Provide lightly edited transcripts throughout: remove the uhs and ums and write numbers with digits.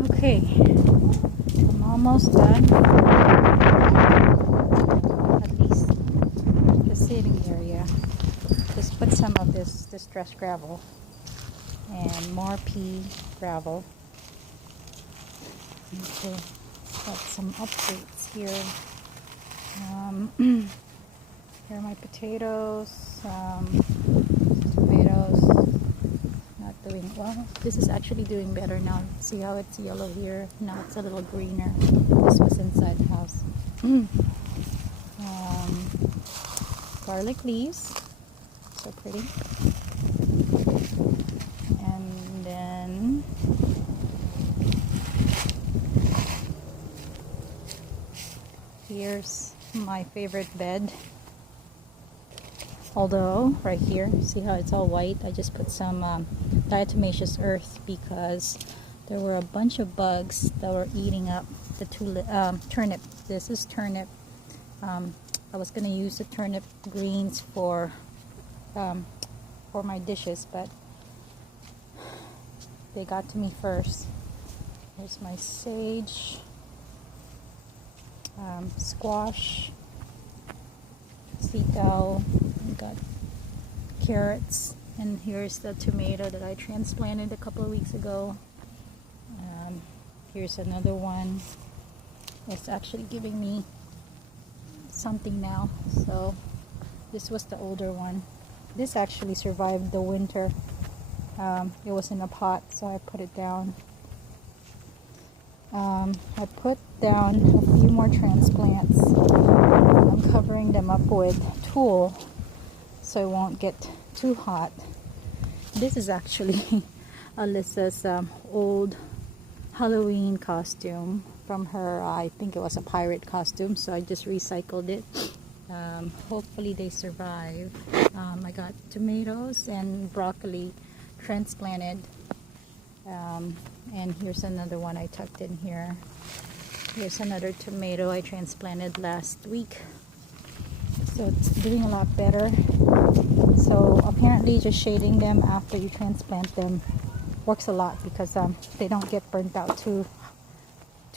Okay, I'm almost done. At least the sitting area. Just put some of this distressed gravel and more pea gravel. Okay, got some updates here. Here are my potatoes. Tomatoes not doing well. This is actually doing better now. See how it's yellow here? Now it's a little greener. This was inside the house. Garlic leaves, so pretty. And then here's my favorite bed. Although right here, see how it's all white? I just put some diatomaceous earth because there were a bunch of bugs that were eating up the turnip. This is turnip. I was gonna use the turnip greens for my dishes, but they got to me first. Here's my sage, squash, sitaw. Got carrots, and here's the tomato that I transplanted a couple of weeks ago. Here's another one. It's actually giving me something now. So this was the older one. This actually survived the winter. It was in a pot, so I put it down. I put down a few more transplants. I'm covering them up with tulle so it won't get too hot. This is actually Alyssa's old Halloween costume from her, I think it was a pirate costume, so I just recycled it. Hopefully they survive. I got tomatoes and broccoli transplanted, and here's another one I tucked in here. Here's another tomato I transplanted last week, so it's doing a lot better. So apparently just shading them after you transplant them works a lot because they don't get burnt out too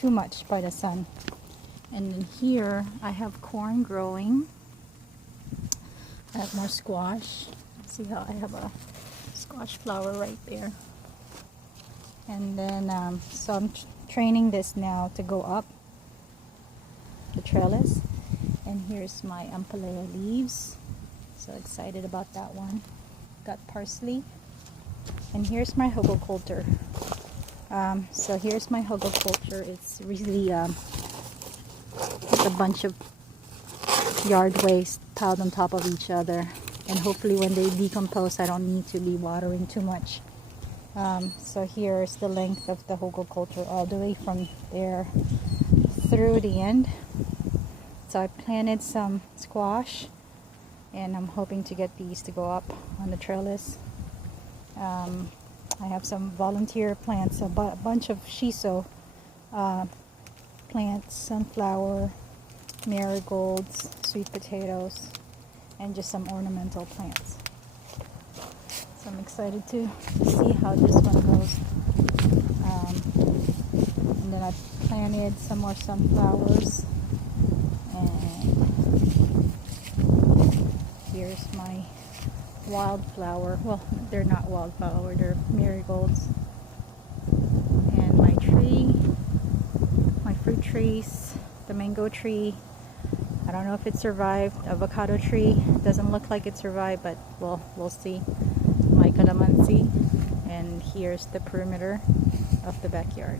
much by the sun. And then here I have corn growing. I have more squash. See how I have a squash flower right there. And then so I'm training this now to go up the trellis. And here's my ampalaya leaves. So excited about that one. Got parsley. And here's my hugelkultur. So here's my hugelkultur. It's really it's a bunch of yard waste piled on top of each other. And hopefully when they decompose, I don't need to be watering too much. So here's the length of the hugelkultur all the way from there through the end. So I planted some squash, and I'm hoping to get these to go up on the trellis. I have some volunteer plants, a bunch of shiso plants, sunflower, marigolds, sweet potatoes, and just some ornamental plants. So I'm excited to see how this one goes. And then I planted some more sunflowers. And here's my wildflower. Well, they're not wildflower, they're marigolds. And my tree, my fruit trees, the mango tree. I don't know if it survived. Avocado tree doesn't look like it survived, but well, we'll see. My calamansi, and here's the perimeter of the backyard.